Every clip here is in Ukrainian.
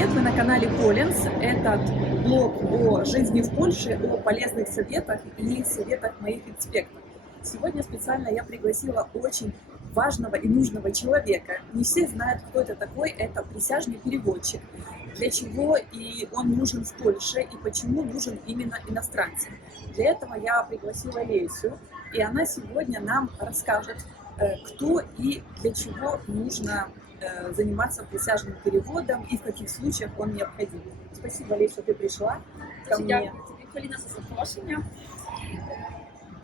привет! Вы на канале Коллинз. Этот блог о жизни в Польше, о полезных советах и советах моих инспекторов. Сегодня специально я пригласила очень важного и нужного человека. Не все знают, кто это такой. Это присяжный переводчик. Для чего и он нужен в Польше, и почему нужен именно иностранцам. Для этого я пригласила Лесю, и она сегодня нам расскажет, э, кто и для чего нужно заниматься присяжным переводом и в каких случаях он необходим. Спасибо, Леся, что ты пришла ко Дуже мне. дякую тобі, Поліна, за запрошення.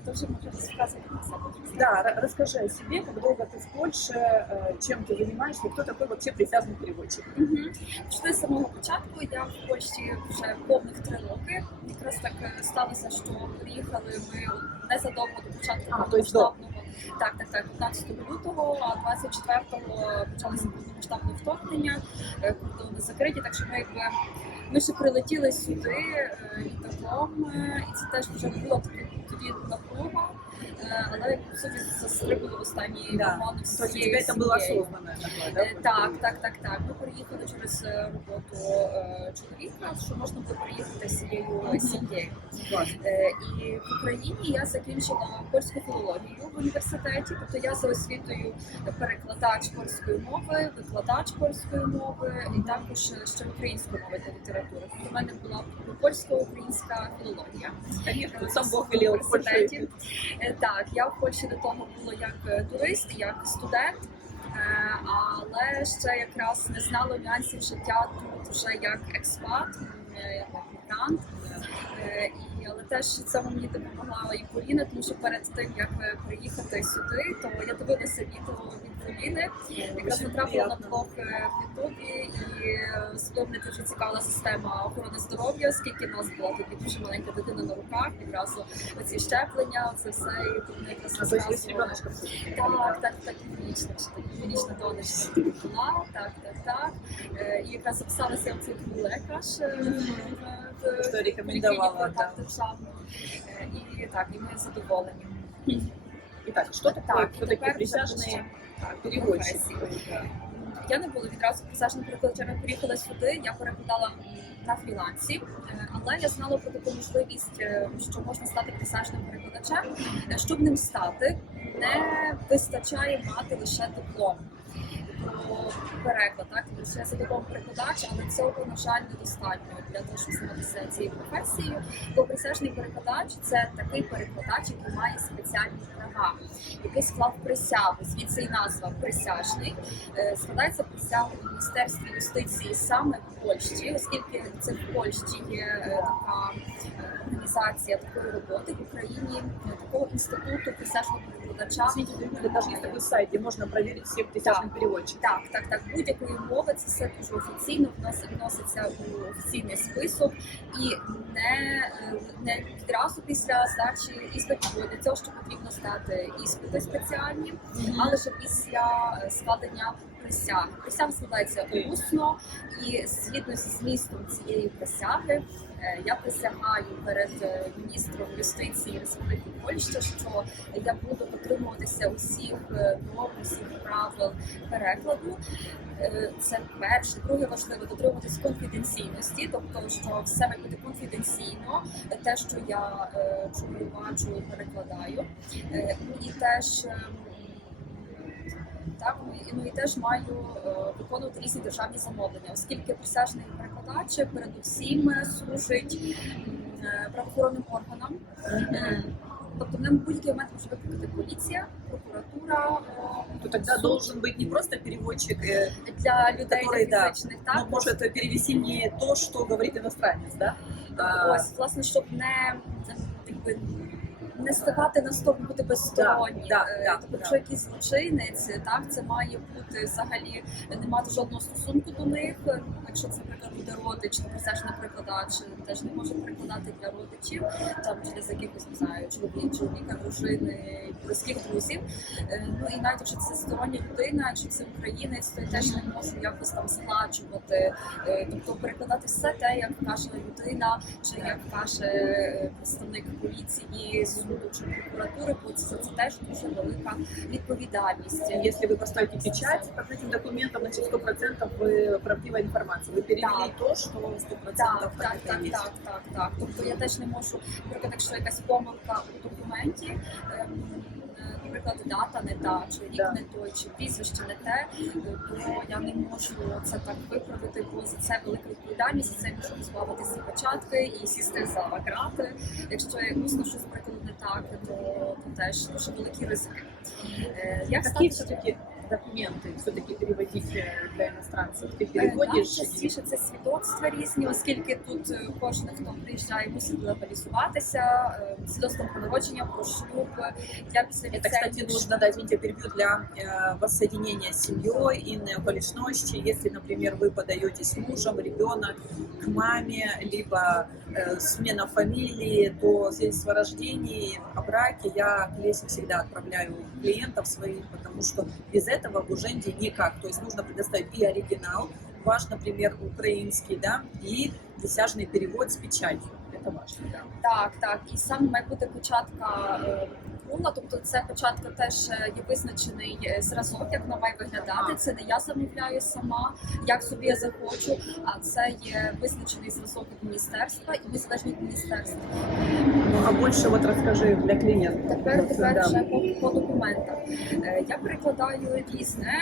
Дуже можу розказати про себе. Да, р- расскажи о себе, как долго ты в Польше, э, чем ты занимаешься, и кто такой вообще присяжный переводчик. Мгм. Почали з самого початку. Я в Польщі вже повних три роки. Якраз так е, сталося, що приїхали ми незадовго до початку А, то есть до. Так, так, так, 15 лютого, а 24-го почалося повномасштабне вторгнення, е, кордони закриті, так що ми якби ми ще прилетіли сюди е, літаком, е, і це теж вже було тоді напруга, е, але по суті застрибнули в останні Да. вагони То есть у всією тебя это было сім'єю. осознанное такое, да? Е, Так, так, так, так. Ми приїхали через е, роботу е, чоловіка, що можна було приїхати з цією сім'єю. Е, І в Україні я закінчила польську філологію в університеті. Тобто я за освітою перекладач польської мови, викладач польської мови і також ще української мови та літератури. Тобто в мене була польсько-українська філологія. Е, сам Бог в університеті. Е, Так, я в Польщі до того була як е, турист, як студент. Е, Але ще якраз не знала нюансів життя тут вже як експат, як мігрант. Е, теж цьому мені допомагала і Поліна, тому що перед тим як е, приїхати сюди, то я дивилася відео від Поліни, Очень потрапила на блог е, в Ютубі, і е, особливо дуже цікавила система охорони здоров'я, оскільки в нас була тоді дуже маленька дитина на руках, відразу оці щеплення, це все і тут якраз А то есть вы с розказували. Так, так, так, так, клінічна донечка була, так, так, так. Е, І якраз записалася в цей лекаш. Що в рекомендувала. Так. Е, І так, і ми задоволені. Итак, что такое Так, все-таки тепер присяжный переводчик? Я не була відразу присяжним перекладачем. Я приїхала сюди, я перекладала на фрілансі, е, але я знала про таку можливість, е, що можна стати присяжним перекладачем. Щоб ним стати, не вистачає мати лише диплом. Про переклад, так що я за диплом перекладач, але цього на жаль недостатньо для того, щоб займатися цією професією. Бо присяжний перекладач це такий перекладач, який має спеціальні права, який склав присягу. Звідси і назва присяжний Е, складається присягу в міністерстві юстиції саме в Польщі, оскільки це в Польщі є е, така е, організація такої роботи в Україні, такого інституту присяжного. Извините, извините, навіть є такий сайт, де можна перевірити всіх присяжных переводчиків. Так, так, так. Будь-якої мови це все дуже офіційно вносить, вноситься у офіційний список. І не, не відразу після здачі іспиту, для цього що потрібно здати іспити спеціальні, але ж після складення присяги. Присяга складається усно і згідно зі змістом цієї присяги. е, Я присягаю перед е, міністром юстиції Республіки Польща, що я буду дотримуватися усіх е, норм, усіх правил перекладу. Це перше. Друге важливо дотримуватись конфіденційності, тобто що все бути конфіденційно, те, що я чую, бачу, перекладаю. Ну і теж. ем, Так, ну і- ну і теж маю е, виконувати різні державні замовлення, оскільки присяжний перекладач передусім е, служить м, е, правоохоронним органам. Е, Тобто нам в будь-який момент може викликати поліція, прокуратура е, То тогда суд. должен быть не просто переводчик, э, для людей Который, да, фізичних, так но может перевести не то, что говорит иностранец, да? А, ось власне, щоб не якби не ставати на стоп, бути безстороннім. Да, да, Е, да, тобто, да. якщо якийсь злочинець, так це має бути взагалі не мати жодного стосунку до них. Ну, Якщо це наприклад буде родич, то присяжний перекладач теж не може перекладати для родичів, там через якихось не знаю, чоловік, чоловіка, дружини, близьких друзів. Е, Ну і навіть якщо це стороння людина, якщо це українець, то я теж не можу якось там сплачувати, Е, тобто перекладати все те, як каже людина, чи як каже е, представник поліції, суду, суду чи прокуратури, бо це, це теж дуже велика відповідальність. Если вы поставите печать под этим документом, значит 100% вы правдивая информация. Вы перевели то, что 100% Так, так, так, это так, есть. так, так, так. Тобто я теж не можу, наприклад, якщо якась помилка у документі, ем, е, наприклад, дата не та, чи рік Да. не той, чи прізвище не те, е, то я не можу це так виправити, бо за це велика відповідальність, за це можу позбавити позбавитися початки і сісти за грати. Якщо я усно щось наприклад не так, то, то теж дуже великі ризики. Е, Як Какие стати все-таки документы все-таки переводить э, для иностранцев? Ты Е, переводишь? Так, частіше це свідоцтва різні, оскільки тут е, кожен, хто приїжджає, мусить легалізуватися, е, свідоцтво про народження, про шлюб. Я після Это, кстати, ліцензії- нужно дать интервью для э, воссоединения с семьей и неоколичности. Если, например, вы подаетесь мужем, ребенок к маме, либо э, смена фамилии, то свидетельство о рождении, о браке я к Лесе всегда отправляю клиентов своих, потому что без этого в Уженде никак. То есть нужно предоставить и оригинал, ваш, например, украинский, да, и присяжный перевод с печатью. Это важно, да. Так, так. І саме має бути початка е, тобто це початка теж е, є визначений е, зразок, як вона має виглядати. Це не я замовляю сама, як собі я захочу, а це є визначений зразок від міністерства, і ми залежні від міністерства. Ну, а больше вот расскажи для клиента. Тепер тепер вже по, по документах. Е, Я перекладаю різне,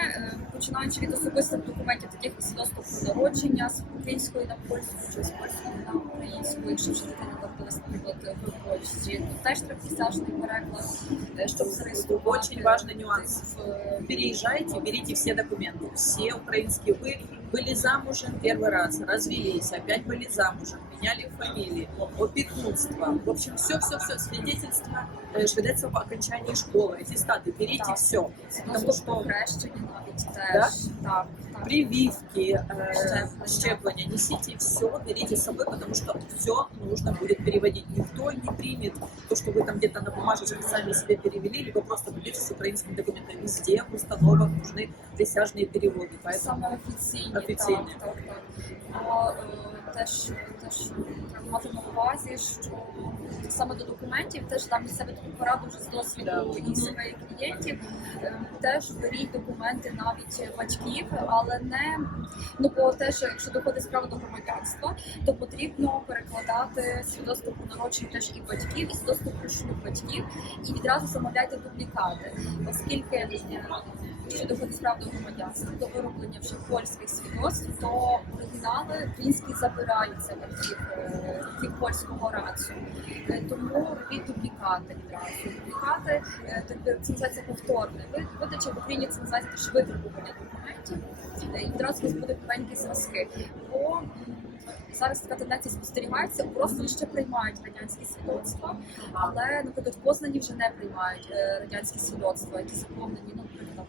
починаючи від особистих документів, таких як свідоцтво про народження з української на польську, чи з польської на українську, якщо вже дитина народилась, наприклад, в Польщі, то теж треба присяжний переклад, е, щоб зареєструвати. Очень важный нюанс. в, е, Переезжайте, берите все документы, все украинские. Вы были замужем первый раз, развелись, опять были замужем, меняли фамилии, опекунство. В общем, все-все-все, свидетельство, э, свидетельство по окончании школы, аттестаты, берите Так. все. Потому свідоцтво про что хрещення навіть Да? теж. Так, так. прививки, э, Щепления. щепления, несите все, берите с собой, потому что все нужно будет переводить. Никто не примет то, что вы там где-то на бумажечке сами себе перевели, либо просто будете с украинским документом. Везде в установах нужны присяжные переводы. Поэтому Саме офіційні, Офіційні. так, так, так. Бо е, теж, теж треба мати на увазі, що саме до документів теж там місцеві таку пораду вже з досвіду Да. і своїх клієнтів. е, Теж беріть документи навіть батьків, але не ну бо теж, якщо доходить справа до громадянства, то потрібно перекладати свідоцтво про народження теж і батьків, і свідоцтво про шлюб батьків, і відразу замовляйте дублікати, оскільки е, Якщо доходить до громадянства, до вироблення вже польських свідоцтв, то оригінали українські забираються в архів, е, польського рацу. Е, Тому робіть дублікати відразу. Дублікати е, тобто повторне видача в Україні це називається теж витребування документів. Е, І відразу вас будуть новенькі зразки. Бо зараз така тенденція спостерігається, просто ще приймають радянські свідоцтва, але, наприклад, в Познані вже не приймають е, радянські свідоцтва, які заповнені, ну, наприклад,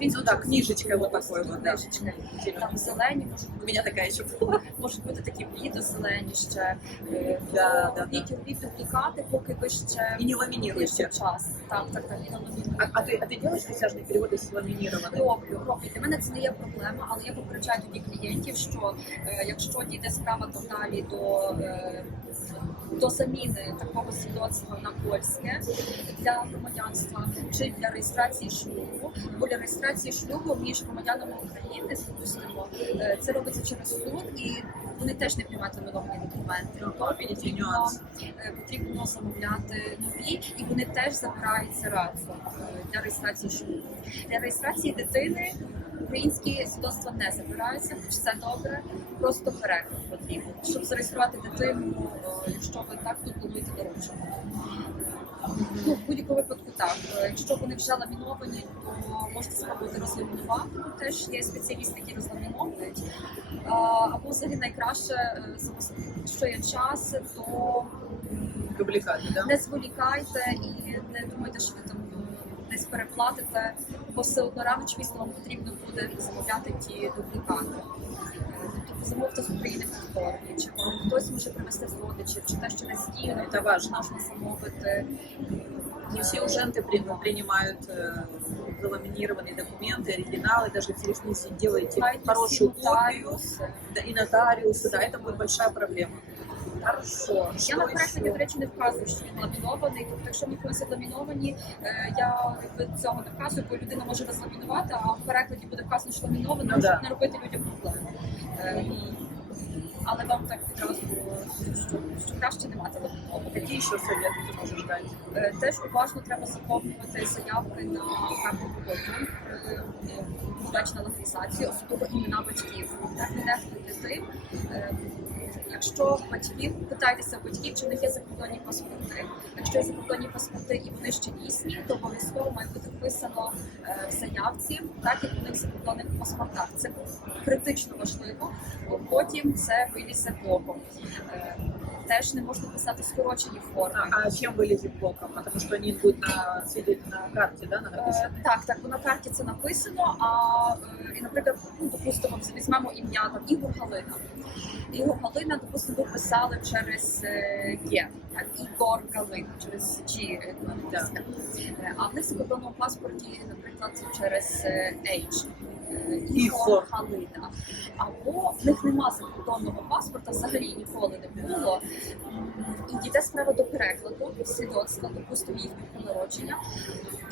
Ну да, чи книжечка вот російською, такой вот, да. книжечка. Там зелені, можуть у меня такая еще была. можуть бути такі бліто зелені ще. Е, Да, то да, робіть, робіть дублікати, поки ви ще И не ламинируйте. є час. Так, так, так, і не ламінуйте. А, а ты, а ты делаешь присяжные переводы с ламинированным? Роблю, роблю. Для мене це не є проблема, але я попереджаю тоді клієнтів, що е, якщо дійде справа то далі до, е, до заміни такого свідоцтва на польське для громадянства чи для реєстрації шлюбу, бо для реєстрації шлюбу між громадянами України, допустимо, е, це робиться через суд, і вони теж не приймають заміновані документи. Ну, То видите, потрібно, е, потрібно замовляти нові, і вони теж забираються разом е, для реєстрації шлюбу. Для реєстрації дитини українські свідоцтва не забираються, хоч це добре, просто переклад потрібен, щоб зареєструвати дитину, якщо ви так тут плануєте доручення. Ну, в будь-якому випадку так. Якщо вони вже ламіновані, то можете спробувати розламінувати. Теж є спеціалісти, які розламіновують. Або взагалі найкраще, е, якщо є час, то да? не зволікайте і не думайте, що ви переплатите, бо все одно рано чи пізно вам потрібно буде замовляти ті дублікати. Е, Тобто замовте з України повторні, чи вам хтось може привезти з родичів, чи те, що не з'їли, Це важливо. можна замовити. Не все уженты при- принимают э, заламинированные документы, оригиналы, даже если вы с них делаете Знаєте, хорошую всі копию, нотаріуси. да, и нотариусы, да, это будет большая проблема. Хорошо. Я на перекладі, до речі, не вказую, що він ламінований. Тобто, якщо мені колись ламіновані, е, я якби цього не вказую, бо людина може розламінувати, а в перекладі буде вказано, що ламінований, Ну, щоб не робити людям проблем. Але вам так відразу, що, що краще не мати ламінованого. Какие еще советы ты можешь дать? Е, Теж уважно треба заповнювати заявки на карту побуту, подачі на особливо імена батьків. Так не тим. Е, Якщо батьків питайтеся батьків, чи в них є закордонні паспорти. Якщо є закордонні паспорти і вони ще дійсні, то обов'язково має бути вписано е, в заявці, так як у них закордонних паспортах. Це критично важливо, потім це вилізе боком. Е, Теж не можна писати скорочені форми. А, а вылезет боком? Потому что они будут на, сидеть на карте, да, Е, написано? Так, так, бо на карті це написано. А е, і, наприклад, ну допустимо, візьмемо ім'я там Ігор Галина. Ігор Галина, допустимо, писали через е, Г, так, Ігор Галина, через G, е, Да. Е, а в них в паспорті, наприклад, через е, H. Ігор Галина. Або в них нема закордонного паспорта, взагалі ніколи не було. І йде справа до перекладу, свідоцтва, допустимо, їхнього народження.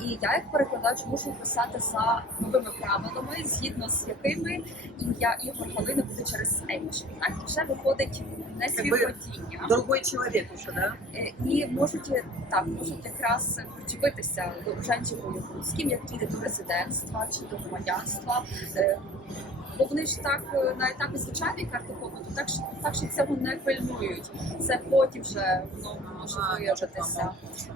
І я, як перекладач, мушу писати за новими правилами, згідно з якими ім'я Ігор Галина буде через H. Так вже виходить не Якби співпадіння. Другой человек уже, да? Е, І можуть е, так, можуть якраз причепитися до ураженців воєвудським, які йдуть до резидентства чи до громадянства. Е, Бо вони ж так е, на етапі звичайної карти побуту, так що так що цього не пильнують. Це потім вже воно може виявитися.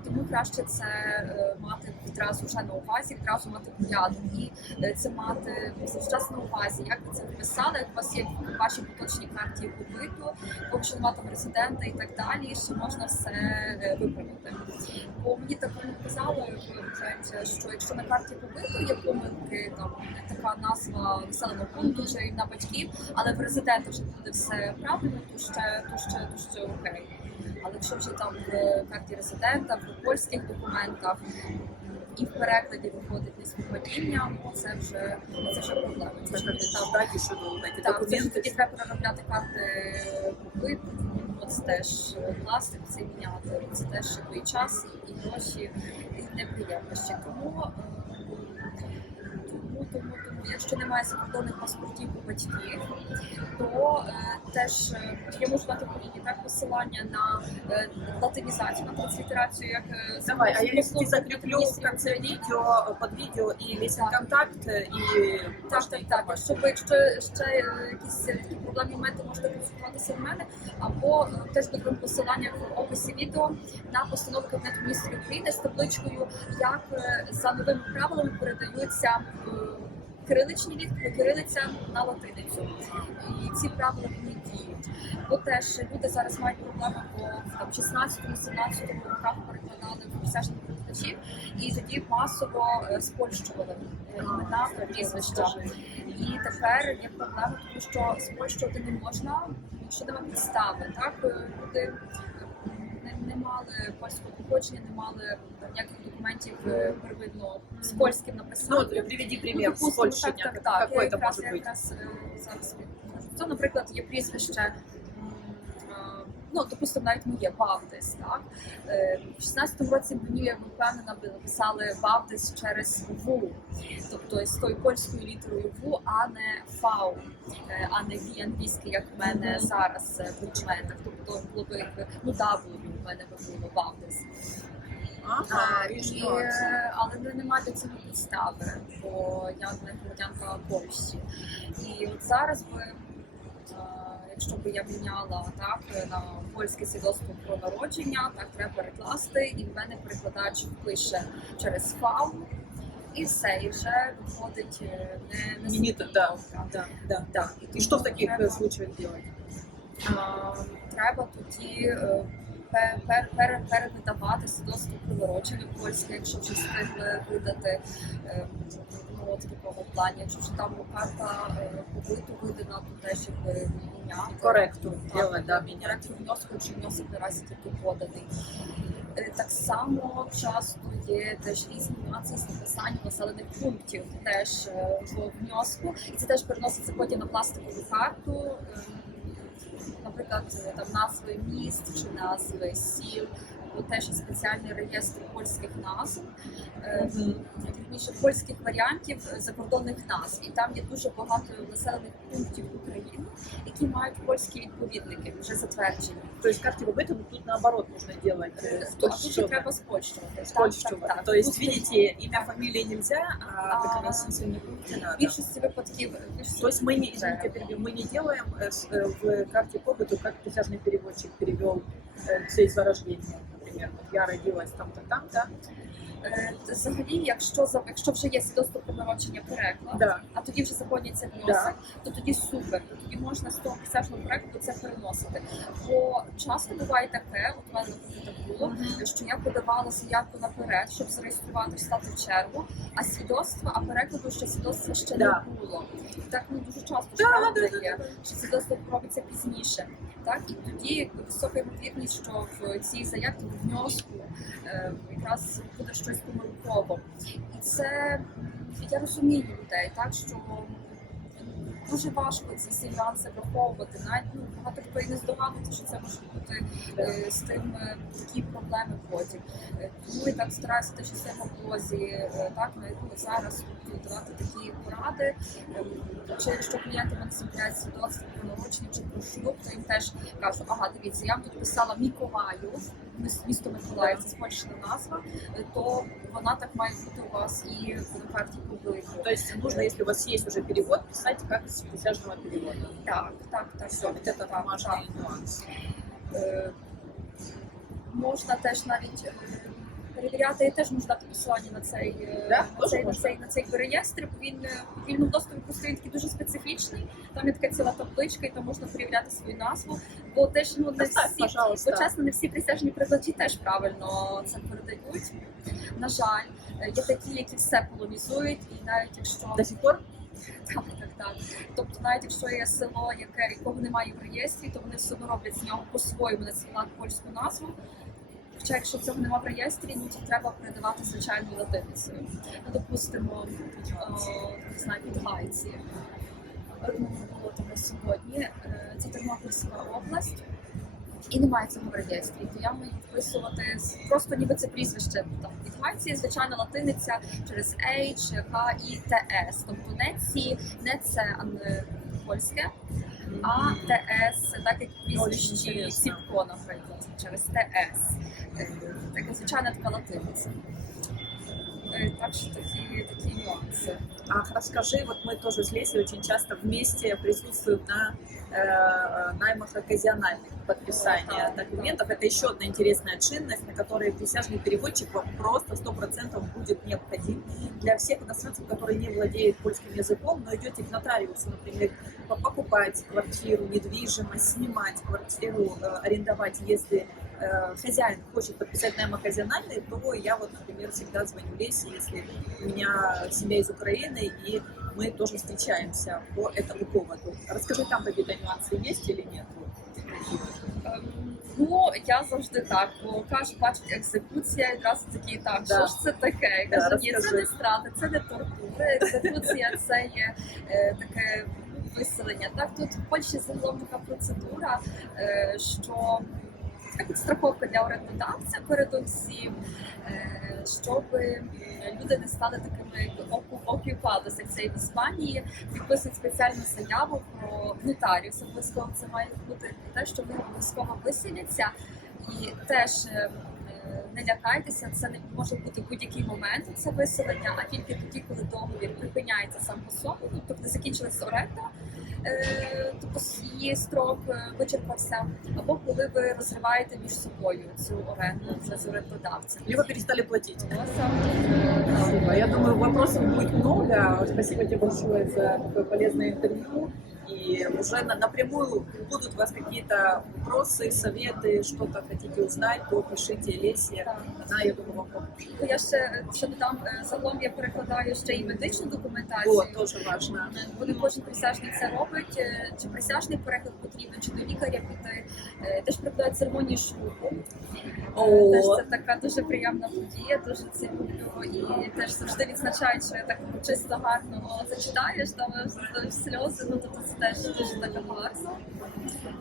Тому краще це е, мати відразу вже на увазі, відразу мати порядок і е, це мати завчасно на увазі. Як ви це написали, як у вас є в вашій поточній карті побиту, нема резидента і так далі, що можна все е, виправити. Бо мені так вони казали, що якщо на карті побиту є помилки, там така назва населеного пункту вже і на батьків, але в резидента вже буде все правильно, то ще то ще то ще окей. Але якщо вже там в карті резидента, в польських документах і в перекладі виходить неспівпадіння, ну це вже це вже проблема. Це ж Это тоді там ждать еще вот эти так, це ж документы. тоді треба переробляти карти побиту, от теж класик це міняти. Це теж і час, і гроші, і неприємності. Тому якщо немає закордонних паспортів у батьків, то е, теж е, я можу дати Поліні так посилання на е, латинізацію, на транслітерацію, як Давай, а я тебе закреплю в конце України. видео, под видео и контакт, и Так, так, так. Якщо ви якщо ще е, якісь такі проблемні моменти, можете консультуватися в мене, або теж докрім посилання в описі відео на постанову Кабінету міністрів України з табличкою, як за новими правилами передаються кириличні літери, кирилиця на латиницю. І ці правила вони діють. Бо теж люди зараз мають проблеми, бо там 16-17 роках перекладали в присяжних перекладачів, і тоді масово е, спольщували е, імена прізвища. І тепер є проблема, тому що спольщувати не можна, немає підстави. Так Е, люди не, мали польського походження, не мали ніяких документів е, первинно з польським Ну, написанням. примір приведи Ну, пример с допустимо, Польши, так, так, так. какой Я это якраз, может я быть? якраз е, зараз відкажу. Це, наприклад, є прізвище. Ну, допустимо, навіть моє Бавдис, так? Е, В 16-му році мені, я впевнена, би написали Бавдис через В, тобто з тою польською літерою В, а не Фау, е, а не V англійський, як в мене зараз е, в документах. Тобто було б якби, ну, W в мене би було Бавдис. Ага, і, е, але не- немає до цього підстави, бо я не громадянка Польщі. І от зараз би, якщо б я міняла так на польське свідоцтво про народження, так треба перекласти, і в мене перекладач впише через ФАУ. І все, і вже виходить е, не, не Мені сумнівно. да, да. Так, И что в таких треба- случаях а, треба тоді е, пер, пер, пер, передавати свідоцтво про народження польське, якщо вже встигли видати е, от в такому плані. Якщо вже там карта е, побиту видана, то теж якби міняти. Менять. коректу вноску, чи вносок наразі тільки поданий. Е, Так само часто є теж різні нюанси з написанням населених пунктів теж е, в внеску, і це теж переноситься потім на пластикову карту. наприклад, там назви міст чи назви сіл, теж є спеціальний реєстр польських назв. Е, вірніше польських варіантів закордонних назв, і там є дуже багато населених пунктів України, які мають польські відповідники, вже затверджені. То есть как в этом тут наоборот нужно делать? э, А то тут есть же что-то. треба спольщувати. Спольщувати. То есть, Тут видите, имя, фамилия нельзя, а А, как раз населенные пункты в надо. більшості випадків в більшості То есть мы не, випадків извините, треба. перебью, мы не делаем э, с- э, в карте побыту, как присяжный переводчик перевел э, все из рождения, например. Я родилась там-то, там-то. Е, Взагалі, якщо якщо вже є свідоцтво про народження переклад, Да. а тоді вже заповнюється внесок, Да. то тоді супер. Тоді можна з того присяжного перекладу це переносити. Бо часто буває таке, от у мене так було, що я подавала заявку наперед, щоб зареєструвати стати в чергу, а свідоцтва, а перекладу ще свідоцтва ще Да. не було. І так ну дуже часто Да, да, да, є, да, що свідоцтво робиться пізніше. Так і тоді висока ймовірність, що в цій заявці в внеску е, якраз буде щось помилково. І це я розумію людей, так що дуже важко ці всі враховувати. Навіть ну, багато хто і не здогадується, що це може бути е, з тим е, такі проблеми потім. Е, Тому і так стараюся теж у себе в блозі, е, так на яку зараз давати такі поради. Ем, Чи якщо клієнти мене замовляють свідоцтво про народження чи про шлюб, то їм теж кажу, ага, дивіться, я вам тут писала міс- місто Миколаїв, це спольщена назва, е, то вона так має бути у вас і на карті побиту. То есть нужно, если у вас есть уже перевод, писать как с присяжного перевода. Так, так, так. Все, это так, важный нюанс. Е, можна теж навіть е, перевіряти, теж можна дати посилання на цей, е, Да? на, цей, на, цей, на цей реєстр, бо він е, в вільному доступі просто він такий дуже специфічний. Там є така ціла табличка, і там можна перевіряти свою назву. Бо теж ну не всі, бо чесно, не всі присяжні прикладі теж правильно це передають. На жаль, Е, є такі, які все полонізують, і навіть якщо До сих пор? так, так, так. Тобто, навіть якщо є село, яке якого немає в реєстрі, то вони все одно роблять з нього по-своєму національну польську назву. Хоча якщо цього немає в реєстрі, ну то треба передавати звичайною латиницею. Ну, допустимо, не знаю, було сьогодні. Е, Це Тернопільська область. І немає цього в реєстрі, то я маю вписувати просто ніби це прізвище підгайці, звичайно, латиниця через H, H, I, T, S. Тобто не ці, не це а не польське, а ТС, так як прізвищі. Сіпко, наприклад, через ТС. Е, Така звичайна така латиниця. Е, Так що такі, такі нюанси. А расскажи, вот мы тоже с Лесей очень часто вместе присутствуем на наймах оказиональных подписания документов. Это еще одна интересная чинность, на которой присяжный переводчик вам просто 100% будет необходим. Для всех иностранцев, которые не владеют польским языком, но идете к нотариусу, например, по- покупать квартиру, недвижимость, снимать квартиру, э, арендовать, если э, хозяин хочет подписать найм оказиональный, то я вот, например, всегда звоню Лесе, если у меня семья из Украины, и мы тоже встречаемся по этому поводу. Расскажи, там какие-то нюансы есть или нет? Ем, Ну, я завжди так, бо кажуть, бачить екзекуція, і одразу такі, так, Да. що ж це таке? Я Да, кажу, ні, це розкажи. не страти, це не тортура, екзекуція це є е, таке виселення. Так, тут в Польщі загалом така процедура, е, що така підстраховка для орендодавця передусім, е, щоб е, люди не стали такими окупадос, як це і в Іспанії, підписують спеціальну заяву про нотаріус. Обов'язково це має бути те, що вони обов'язково виселяться, і теж е, не лякайтеся, це не може бути будь-який момент це виселення, а тільки тоді, коли договір припиняється сам по собі, тобто коли закінчилася оренда. Е, Тобто її строк вичерпався, або коли ви розриваєте між собою цю оренду вже з орендодавцем. Либо перестали платить. Спасибо. Я думаю, вопросов будет много. Спасибо тебе большое за такое полезное интервью. И уже на- напрямую будут у вас какие-то вопросы, советы, что-то хотите узнать, то пишите Лесе. Так. Она, я ще ще додам е, загалом я перекладаю ще і медичну документацію. Вот, тоже важно. Вони кожен присяжний це робить. Е, Чи присяжний переклад потрібен, чи до лікаря піти. Е, Теж прикладають церемонії шлюбу. О. Теж це така дуже приємна подія, дуже це люблю. І теж завжди відзначають, що я так чисто гарно зачитаєш, там е, сльози, ну тобто це теж дуже так гарно.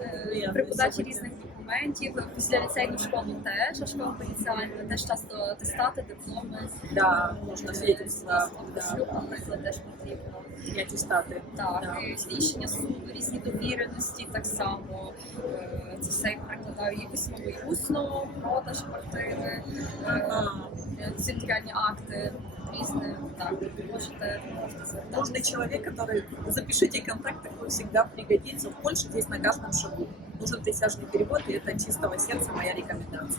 Е, при подачі різних документів, після ліцейну школу теж, а школа поліціальна, теж часто атестати, дипломи. Да, можна свідчитися, да, Шлюб, наприклад, теж потрібно. і атестати. Так, Да. рішення суду, різні довіреності так само. Е, Це все я перекладаю і письмово, усно, продаж квартири, е, центральні акти, різне. Так, можете, можете звертатися. Нужный человек, который... Запишите контакт, такой всегда пригодится. В Польше здесь на каждом шагу. Нужен присяжный перевод, и это от чистого сердца моя рекомендация.